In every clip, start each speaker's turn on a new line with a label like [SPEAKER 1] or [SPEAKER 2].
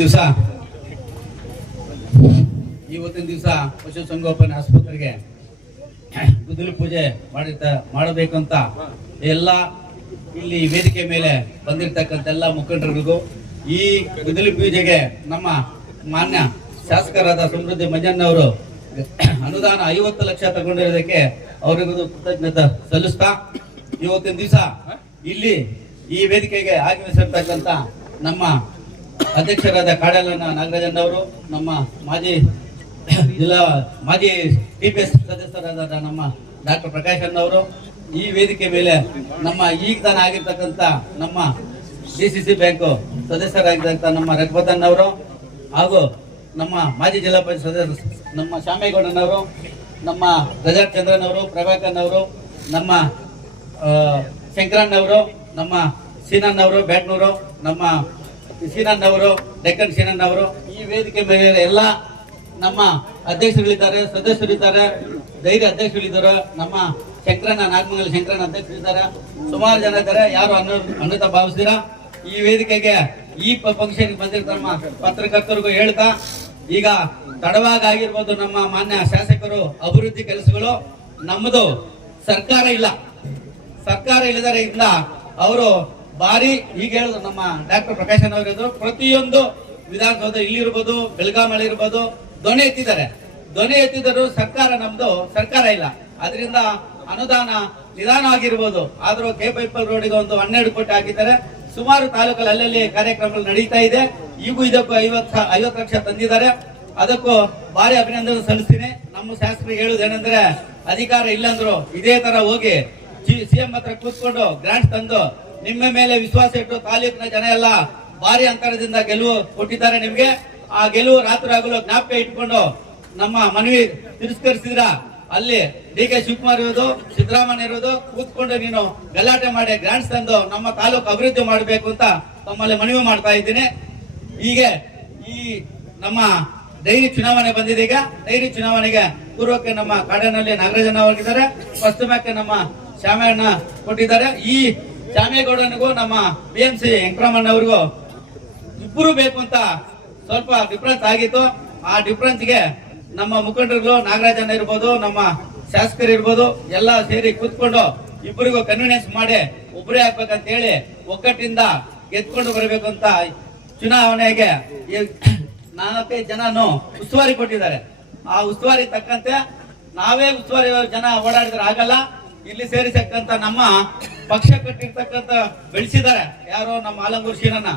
[SPEAKER 1] ದಿವಸ. ಇವತ್ತಿನ ದಿವಸ ಪಶುಸಂಗೋಪನೆ ಆಸ್ಪತ್ರೆಗೆ ಗುದ್ದಲಿ ಪೂಜೆ ಮಾಡಿರ್ತ, ಮಾಡಬೇಕಂತ ಎಲ್ಲ ಇಲ್ಲಿ ವೇದಿಕೆ ಮೇಲೆ ಬಂದಿರತಕ್ಕಂಥ ಎಲ್ಲ ಮುಖಂಡರಿಗೂ ಈ ಗುದ್ದಲಿ ಪೂಜೆಗೆ ನಮ್ಮ ಮಾನ್ಯ ಶಾಸಕರಾದ ಸಮೃದ್ಧಿ ಮಂಜಣ್ಣವರು ಅನುದಾನ ಐವತ್ತು ಲಕ್ಷ ತಗೊಂಡಿರೋದಕ್ಕೆ ಅವರಿಗೂ ಕೃತಜ್ಞತೆ ಸಲ್ಲಿಸ್ತಾ ಇವತ್ತಿನ ದಿವಸ ಇಲ್ಲಿ ಈ ವೇದಿಕೆಗೆ ಆಗಮಿಸಿರ್ತಕ್ಕಂಥ ನಮ್ಮ ಅಧ್ಯಕ್ಷರಾದ ಕಾಡಲನ ನಾಗರಾಜನ್ ಅವರು ನಮ್ಮ ಮಾಜಿ ಜಿಲ್ಲಾ ಮಾಜಿ ಟಿಪಿಎಸ್ ಸದಸ್ಯರಾದ ನಮ್ಮ ಡಾಕ್ಟರ್ ಪ್ರಕಾಶ್ ಅವರು ಈ ವೇದಿಕೆ ಮೇಲೆ ನಮ್ಮ ಈಗ ತಾನ ಆಗಿರ್ತಕ್ಕಂಥ ನಮ್ಮ ಡಿ ಸಿ ಸಿ ಬ್ಯಾಂಕ್ ಸದಸ್ಯರಾಗಿರ್ತಕ್ಕಂಥ ನಮ್ಮ ರಘುಪತನ್ ಅವರು ಹಾಗೂ ನಮ್ಮ ಮಾಜಿ ಜಿಲ್ಲಾ ಪಂಚಾಯತ್ ಸದಸ್ಯ ನಮ್ಮ ಶ್ಯಾಮೇಗೌಡನವರು ನಮ್ಮ ಗಜಾರ್ ಚಂದ್ರನ್ ಅವರು ಪ್ರಭಾಕರ್ ಅವರು, ನಮ್ಮ ಶಂಕರಣ್ಣವರು ನಮ್ಮ ಸೀನಣ್ಣವರು ಬ್ಯಾಟ್ನೂರು, ನಮ್ಮ ಸೀನಣ್ಣ ಅವರು ಡೆಕ್ಕನ್ ಸೀನಣ್ಣ ಅವರು ಈ ವೇದಿಕೆ ಮೇಲೆ ಎಲ್ಲ ನಮ್ಮ ಅಧ್ಯಕ್ಷರುಗಳಿದ್ದಾರೆ ಸದಸ್ಯರಿದ್ದಾರೆ, ಧೈರ್ಯ ಅಧ್ಯಕ್ಷರುಗಳಿದ್ದಾರೆ ನಮ್ಮ ಶಂಕರಣ್ಣ, ನಾಗಮಂಗಲ ಶಂಕರಣ್ಣ ಅಧ್ಯಕ್ಷರಿದ್ದಾರೆ. ಸುಮಾರು ಜನ ಇದ್ದಾರೆ, ಯಾರು ಅನ್ನ ಅನ್ನತ ಭಾವಿಸ್ತೀರಾ? ಈ ವೇದಿಕೆಗೆ ಈ ಫಂಕ್ಷನ್ ಬಂದಿರೋ ನಮ್ಮ ಪತ್ರಕರ್ತರಿಗೂ ಹೇಳ್ತಾ, ಈಗ ತಡವಾಗಿ ಆಗಿರ್ಬೋದು ನಮ್ಮ ಮಾನ್ಯ ಶಾಸಕರು, ಅಭಿವೃದ್ಧಿ ಕೆಲಸಗಳು, ನಮ್ಮದು ಸರ್ಕಾರ ಇಲ್ಲ. ಸರ್ಕಾರ ಇಲ್ಲದರಿಂದ ಅವರು ಬಾರಿ ಈಗ ಹೇಳಿದ್ರು ನಮ್ಮ ಡಾಕ್ಟರ್ ಪ್ರಕಾಶ್ ಅವರು ಹೇಳಿದ್ರು, ಪ್ರತಿಯೊಂದು ವಿಧಾನಸೌಧ ಇಲ್ಲಿರ್ಬೋದು ಬೆಳಗಾಮಲ್ಲಿ ಇರ್ಬೋದು ಧ್ವನಿ ಎತ್ತಿದ್ದಾರೆ. ಧ್ವನಿ ಎತ್ತಿದರು ಸರ್ಕಾರ ನಮ್ದು ಸರ್ಕಾರ ಇಲ್ಲ. ಅದರಿಂದ ಅನುದಾನ ನಿಧಾನವಾಗಿರ್ಬೋದು. ಆದ್ರೂ ಕೆ ಪೈಪಲ್ ರೋಡಿಗೆ ಒಂದು ಹನ್ನೆರಡು ಕೋಟಿ ಹಾಕಿದ್ದಾರೆ. ಸುಮಾರು ತಾಲೂಕಲ್ಲಿ ಅಲ್ಲಲ್ಲಿ ಕಾರ್ಯಕ್ರಮಗಳು ನಡೀತಾ ಇದೆ. ಈಗೂ ಇದಕ್ಕೂ ಐವತ್ತು ಐವತ್ತು ಲಕ್ಷ ತಂದಿದ್ದಾರೆ. ಅದಕ್ಕೂ ಭಾರಿ ಅಭಿನಂದನೆ ಸಲ್ಲಿಸ್ತೀನಿ. ನಮ್ಮ ಶಾಸಕರಿಗೆ ಹೇಳುವುದೇನೆಂದ್ರೆ ಅಧಿಕಾರ ಇಲ್ಲಂದ್ರು ಇದೇ ತರ ಹೋಗಿ ಸಿಎಂ ಹತ್ರ ಕೂತ್ಕೊಂಡು ಗ್ರಾಂಟ್ ತಂದು ನಿಮ್ಮ ಮೇಲೆ ವಿಶ್ವಾಸ ಇಟ್ಟು ತಾಲೂಕಿನ ಜನ ಎಲ್ಲ ಭಾರಿ ಅಂತರದಿಂದ ಗೆಲುವು ಕೊಟ್ಟಿದ್ದಾರೆ ನಿಮ್ಗೆ. ಆ ಗೆಲುವು ರಾತ್ರಿ ಆಗಲು ಜ್ಞಾಪಕ ಇಟ್ಕೊಂಡು ನಮ್ಮ ಮನವಿ ತಿರಸ್ಕರಿಸಿದ್ರ ಅಲ್ಲಿ ಡಿ ಕೆ ಶಿವಕುಮಾರ್ ಇರೋದು, ಸಿದ್ದರಾಮಯ್ಯ ಇರೋದು, ಕೂತ್ಕೊಂಡು ನೀನು ಗಲಾಟೆ ಮಾಡಿ ಗ್ರಾಂಟ್ಸ್ ತಂದು ನಮ್ಮ ತಾಲೂಕು ಅಭಿವೃದ್ಧಿ ಮಾಡಬೇಕು ಅಂತ ತಮ್ಮಲ್ಲಿ ಮನವಿ ಮಾಡ್ತಾ ಇದ್ದೀನಿ. ಹೀಗೆ ಈ ನಮ್ಮ ಡೈರಿ ಚುನಾವಣೆ ಬಂದಿದೆ ಈಗ. ಡೈರಿ ಚುನಾವಣೆಗೆ ಪೂರ್ವಕ್ಕೆ ನಮ್ಮ ಕಾಡಿನಲ್ಲಿ ನಾಗರಾಜನ ಹೋಗಿದ್ದಾರೆ ಪಶ್ಚಿಮಕ್ಕೆ ನಮ್ಮ ಶ್ಯಾಮಣ್ಣ ಕೊಟ್ಟಿದ್ದಾರೆ. ಈ ಶ್ಯಾಮೇಗೌಡನಿಗೂ ನಮ್ಮ ಬಿ ಎಂ ಸಿ ವೆಂಕಟರಮಣ್ಣವ್ರಿಗೂ ಇಬ್ಬರು ಬೇಕು ಅಂತ ಸ್ವಲ್ಪ ಡಿಫ್ರೆನ್ಸ್ ಆಗಿತ್ತು. ಆ ಡಿಫ್ರೆನ್ಸ್ಗೆ ನಮ್ಮ ಮುಖಂಡರುಗಳು ನಾಗರಾಜನ್ ಇರ್ಬೋದು, ನಮ್ಮ ಶಾಸಕರು ಇರ್ಬೋದು, ಎಲ್ಲ ಸೇರಿ ಕೂತ್ಕೊಂಡು ಇಬ್ಬರಿಗೂ ಕನ್ವಿನೆನ್ಸ್ ಮಾಡಿ ಒಬ್ಬರೇ ಹಾಕ್ಬೇಕಂತ ಹೇಳಿ ಒಗ್ಗಟ್ಟಿಂದ ಗೆದ್ಕೊಂಡು ಬರಬೇಕು ಅಂತ ಚುನಾವಣೆಗೆ ನಾಲ್ಕೈದು ಜನನು ಉಸ್ತುವಾರಿ ಕೊಟ್ಟಿದ್ದಾರೆ. ಆ ಉಸ್ತುವಾರಿ ತಕ್ಕಂತೆ ನಾವೇ ಉಸ್ತುವಾರಿ ಜನ ಓಡಾಡಿದ್ರೆ ಆಗಲ್ಲ. ಇಲ್ಲಿ ಸೇರಿಸಕ್ಕಂತ ನಮ್ಮ ಪಕ್ಷ ಕಟ್ಟಿರ್ತಕ್ಕಂಥ ಬೆಳೆಸಿದ್ದಾರೆ. ಯಾರೋ ನಮ್ಮ ಆಲಂಗೂರ್ ಶೀರನ್ನ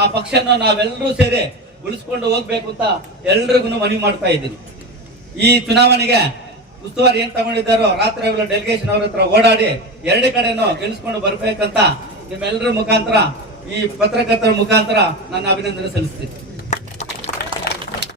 [SPEAKER 1] ಆ ಪಕ್ಷನ ನಾವೆಲ್ಲರೂ ಸೇರಿ ಉಳಿಸ್ಕೊಂಡು ಹೋಗ್ಬೇಕು ಅಂತ ಎಲ್ರಿಗೂ ಮನವಿ ಮಾಡ್ತಾ ಇದ್ದೀನಿ. ಈ ಚುನಾವಣೆಗೆ ಉಸ್ತುವಾರಿ ಏನ್ ತಗೊಂಡಿದ್ದಾರೋ, ರಾತ್ರಿ ಹಗಲು ಡೆಲಿಗೇಷನ್ ಅವ್ರ ಹತ್ರ ಓಡಾಡಿ ಎರಡು ಕಡೆನೂ ಗೆಲ್ಸ್ಕೊಂಡು ಬರ್ಬೇಕಂತ ನಿಮ್ಮೆಲ್ಲರ ಮುಖಾಂತರ, ಈ ಪತ್ರಕರ್ತರ ಮುಖಾಂತರ ನನ್ನ ಅಭಿನಂದನೆ ಸಲ್ಲಿಸ್ತೀನಿ.